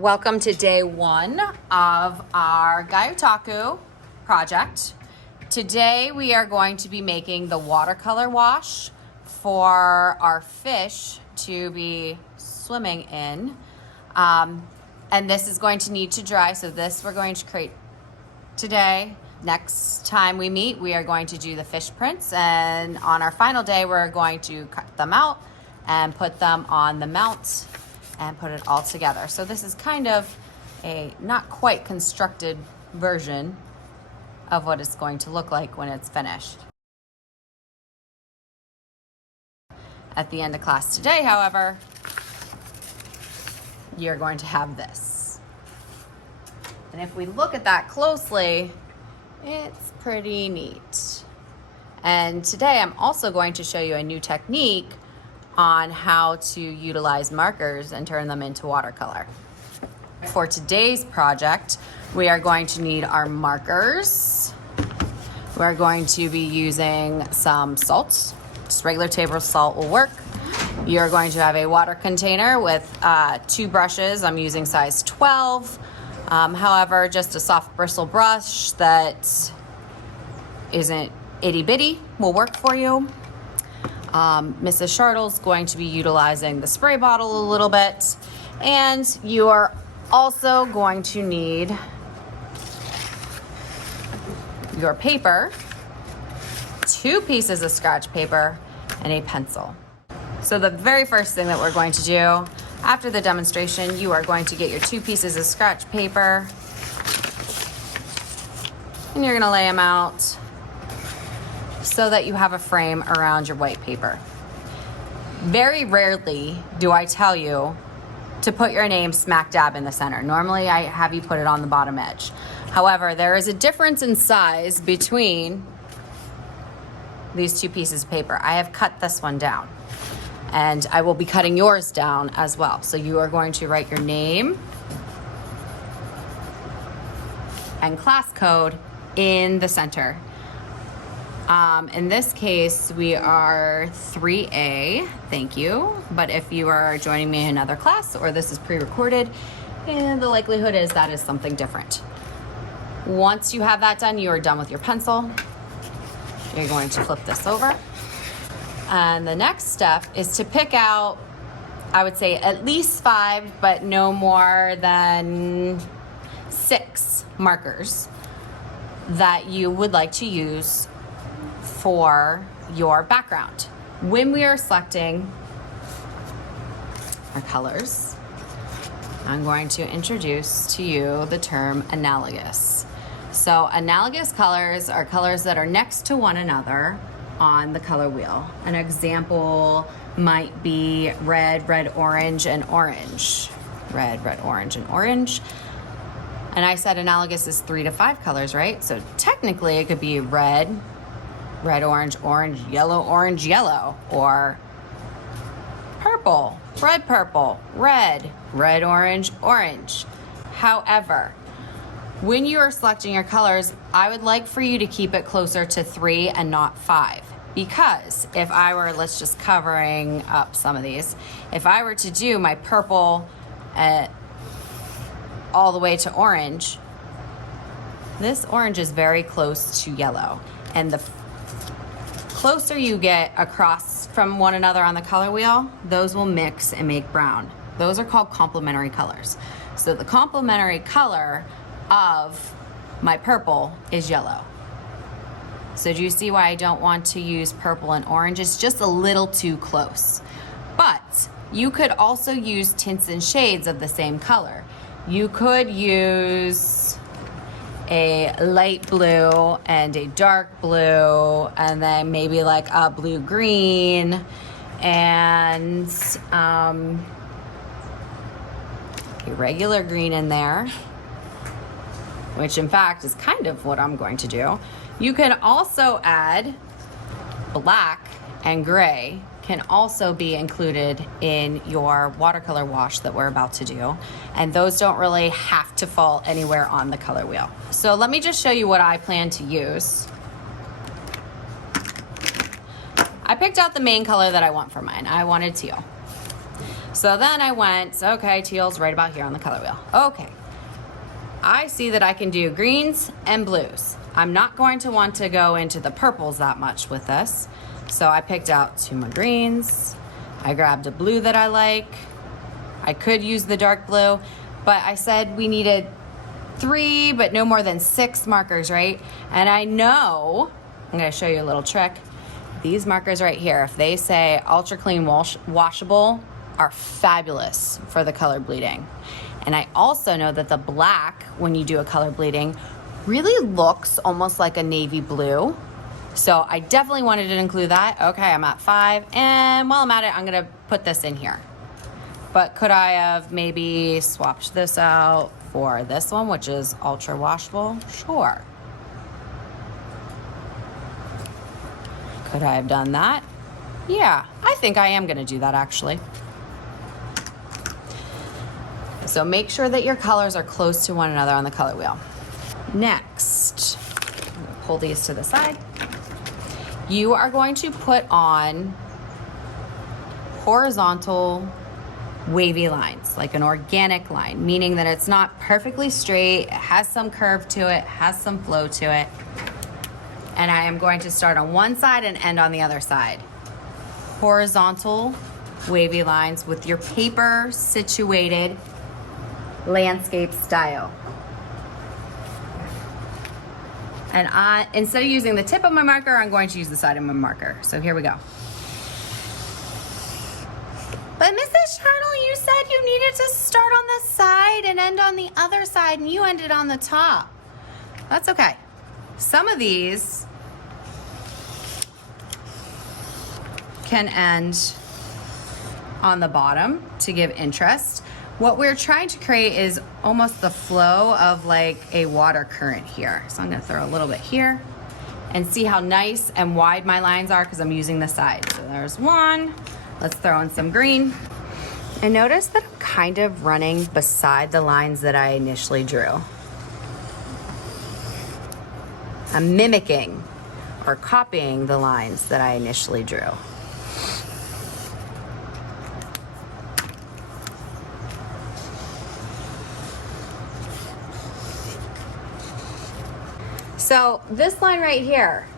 Welcome to day one of our Gyotaku project. Today we are going to be making the watercolor wash for our fish to be swimming in. And this is going to need to dry, so this we're going to create today. Next time we meet, we are going to do the fish prints, and on our final day, we're going to cut them out and put them on the mount and put it all together. So this is kind of a not quite constructed version of what it's going to look like when it's finished. At the end of class today, however, you're going to have this. And if we look at that closely, it's pretty neat. And today I'm also going to show you a new technique on how to utilize markers and turn them into watercolor. For today's project, we are going to need our markers. We're going to be using some salt. Just regular table salt will work. You're going to have a water container with 2 brushes. I'm using size 12. However, just a soft bristle brush that isn't itty bitty will work for you. Mrs. Shartle's going to be utilizing the spray bottle a little bit, and you are also going to need your paper, 2 pieces of scratch paper, and a pencil. So the very first thing that we're going to do after the demonstration, you are going to get your 2 pieces of scratch paper, and you're gonna lay them out so that you have a frame around your white paper. Very rarely do I tell you to put your name smack dab in the center. Normally I have you put it on the bottom edge. However, there is a difference in size between these 2 pieces of paper. I have cut this one down, and I will be cutting yours down as well. So you are going to write your name and class code in the center. In this case, we are 3A, thank you. But if you are joining me in another class or this is pre-recorded, and the likelihood is that is something different. Once you have that done, you are done with your pencil. You're going to flip this over. And the next step is to pick out, I would say at least 5, but no more than 6 markers that you would like to use for your background. When we are selecting our colors, I'm going to introduce to you the term analogous. So analogous colors are colors that are next to one another on the color wheel. An example might be red, red, orange, and orange. Red, red, orange, and orange. And I said analogous is 3 to 5 colors, right? So technically it could be red, red, orange, orange, yellow, or purple, red, red, orange, orange. However, when you are selecting your colors, I would like for you to keep it closer to 3 and not 5. Because if I were, let's just covering up some of these, if I were to do my purple all the way to orange, this orange is very close to yellow. And the closer you get across from one another on the color wheel, those will mix and make brown. Those are called complementary colors. So the complementary color of my purple is yellow. So do you see why I don't want to use purple and orange? It's just a little too close. But you could also use tints and shades of the same color. You could use a light blue and a dark blue, and then maybe like a blue-green, and a regular green in there, which in fact is kind of what I'm going to do. You can also add black and gray can also be included in your watercolor wash that we're about to do. And those don't really have to fall anywhere on the color wheel. So let me just show you what I plan to use. I picked out the main color that I want for mine. I wanted teal. So then I went, okay, teal's right about here on the color wheel. Okay, I see that I can do greens and blues. I'm not going to want to go into the purples that much with this. So I picked out 2 more greens. I grabbed a blue that I like. I could use the dark blue, but I said we needed 3, but no more than 6 markers, right? And I know, I'm gonna show you a little trick. These markers right here, if they say ultra clean washable, are fabulous for the color bleeding. And I also know that the black, when you do a color bleeding, really looks almost like a navy blue. So I definitely wanted to include that. Okay, I'm at 5, and while I'm at it, I'm gonna put this in here. But could I have maybe swapped this out for this one, which is ultra washable? Sure. Could I have done that? Yeah, I think I am gonna do that actually. So make sure that your colors are close to one another on the color wheel. Next, I'm gonna pull these to the side. You are going to put on horizontal wavy lines, like an organic line, meaning that it's not perfectly straight, it has some curve to it, has some flow to it. And I am going to start on one side and end on the other side. Horizontal wavy lines with your paper situated landscape style. And instead of using the tip of my marker, I'm going to use the side of my marker. So here we go. But Mrs. Charnel, you said you needed to start on the side and end on the other side, and you ended on the top. That's okay. Some of these can end on the bottom to give interest. What we're trying to create is almost the flow of like a water current here. So I'm gonna throw a little bit here and see how nice and wide my lines are because I'm using the side. So there's one. Let's throw in some green. And notice that I'm kind of running beside the lines that I initially drew. I'm mimicking or copying the lines that I initially drew. So this line right here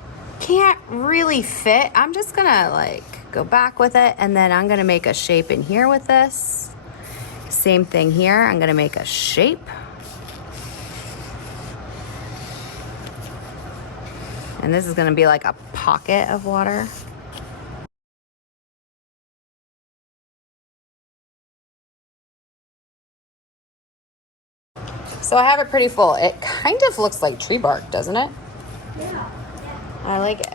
can't really fit. I'm just gonna like go back with it, and then I'm gonna make a shape in here with this. Same thing here, I'm gonna make a shape. And this is gonna be like a pocket of water. So I have it pretty full. It kind of looks like tree bark, doesn't it? Yeah. I like it.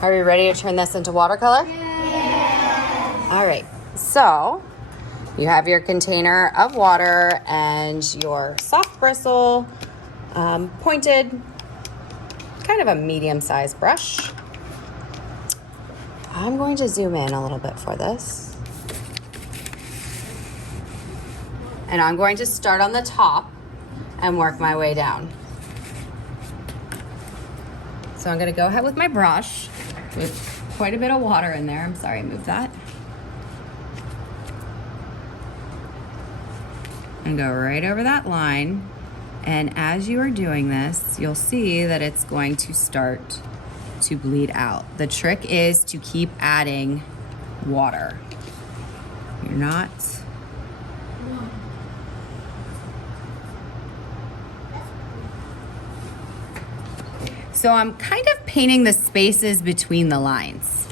Are we ready to turn this into watercolor? Yeah. All right, so you have your container of water and your soft bristle, pointed, kind of a medium-sized brush. I'm going to zoom in a little bit for this. And I'm going to start on the top and work my way down. So I'm gonna go ahead with my brush with quite a bit of water in there. I'm sorry, move that. And go right over that line. And as you are doing this, you'll see that it's going to start to bleed out. The trick is to keep adding water. You're not. So I'm kind of painting the spaces between the lines.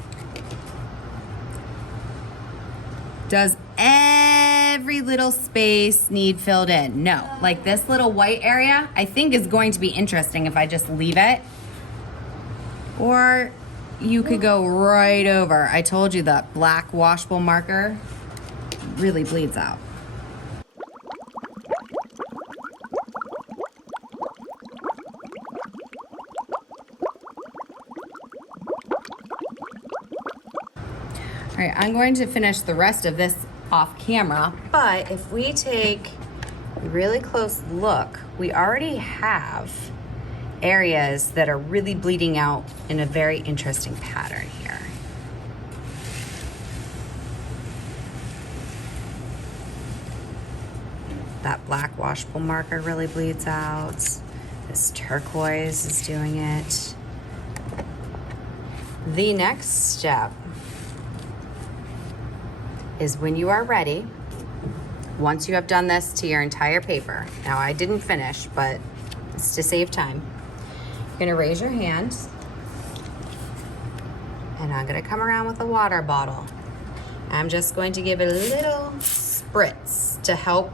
Does every little space need filled in? No. Like this little white area, I think is going to be interesting if I just leave it. Or you could go right over. I told you that black washable marker really bleeds out. All right, I'm going to finish the rest of this off camera, but if we take a really close look, we already have areas that are really bleeding out in a very interesting pattern here. That black washable marker really bleeds out. This turquoise is doing it. The next step is when you are ready, once you have done this to your entire paper. Now I didn't finish, but it's to save time. You're gonna raise your hand, and I'm gonna come around with a water bottle. I'm just going to give it a little spritz to help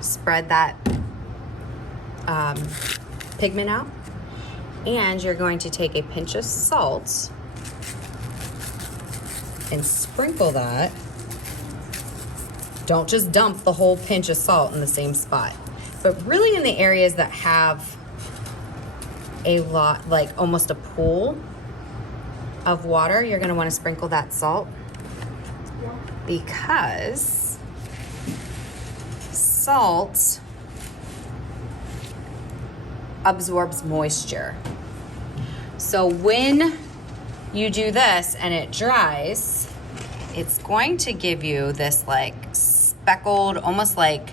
spread that pigment out. And you're going to take a pinch of salt and sprinkle that. Don't just dump the whole pinch of salt in the same spot, but really in the areas that have a lot, like almost a pool of water, you're gonna wanna sprinkle that salt, because salt absorbs moisture. So when you do this and it dries, it's going to give you this like speckled, almost like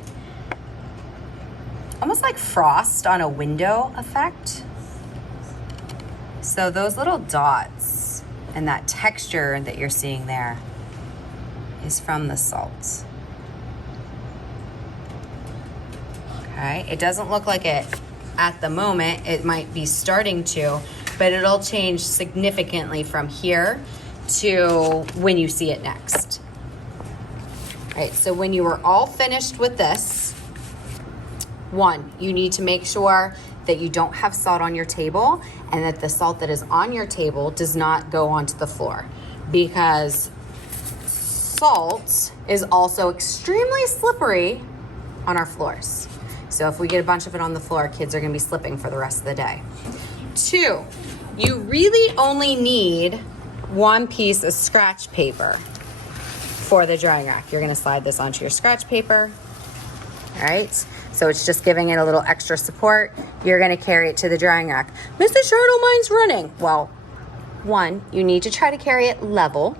frost on a window effect. So those little dots and that texture that you're seeing there is from the salt. Okay, it doesn't look like it at the moment. It might be starting to, but it'll change significantly from here to when you see it next. All right, so when you are all finished with this, one, you need to make sure that you don't have salt on your table and that the salt that is on your table does not go onto the floor, because salt is also extremely slippery on our floors. So if we get a bunch of it on the floor, kids are gonna be slipping for the rest of the day. Two, you really only need one piece of scratch paper for the drying rack. You're gonna slide this onto your scratch paper, all right? So it's just giving it a little extra support. You're gonna carry it to the drying rack. Mrs. Shirtle, mine's running. Well, one, you need to try to carry it level,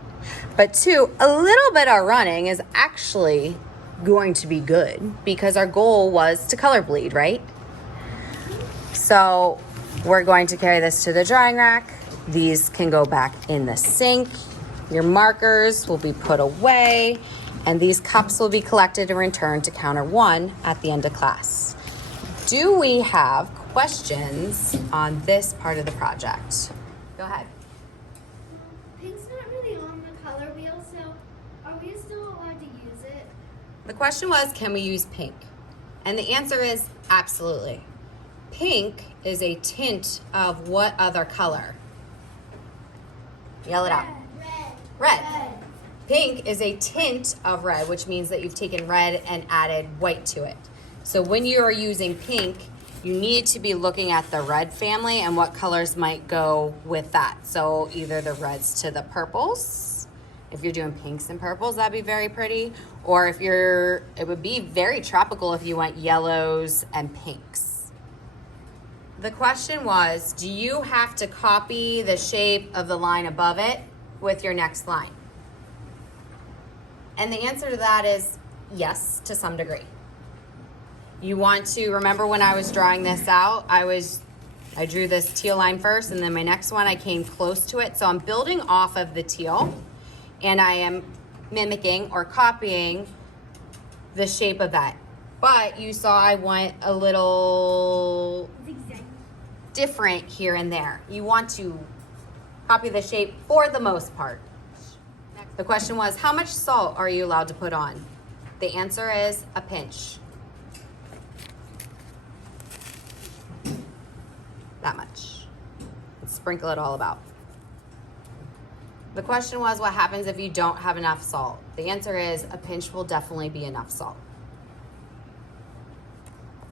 but two, a little bit of running is actually going to be good, because our goal was to color bleed, right? So we're going to carry this to the drying rack. These can go back in the sink. Your markers will be put away, and these cups will be collected and returned to counter 1 at the end of class. Do we have questions on this part of the project? Go ahead. Pink's not really on the color wheel, so are we still allowed to use it? The question was, can we use pink? And the answer is absolutely. Pink is a tint of what other color? Yell it out. Red. Pink is a tint of red, which means that you've taken red and added white to it. So when you are using pink, you need to be looking at the red family and what colors might go with that. So either the reds to the purples. If you're doing pinks and purples, that'd be very pretty. Or if it would be very tropical if you went yellows and pinks. The question was, do you have to copy the shape of the line above it with your next line? And the answer to that is yes, to some degree. You want to remember when I was drawing this out, I drew this teal line first, and then my next one I came close to it. So I'm building off of the teal, and I am mimicking or copying the shape of that. But you saw I went a little different here and there. You want to copy the shape for the most part. The question was, how much salt are you allowed to put on? The answer is a pinch. That much. Let's sprinkle it all about. The question was, what happens if you don't have enough salt? The answer is a pinch will definitely be enough salt.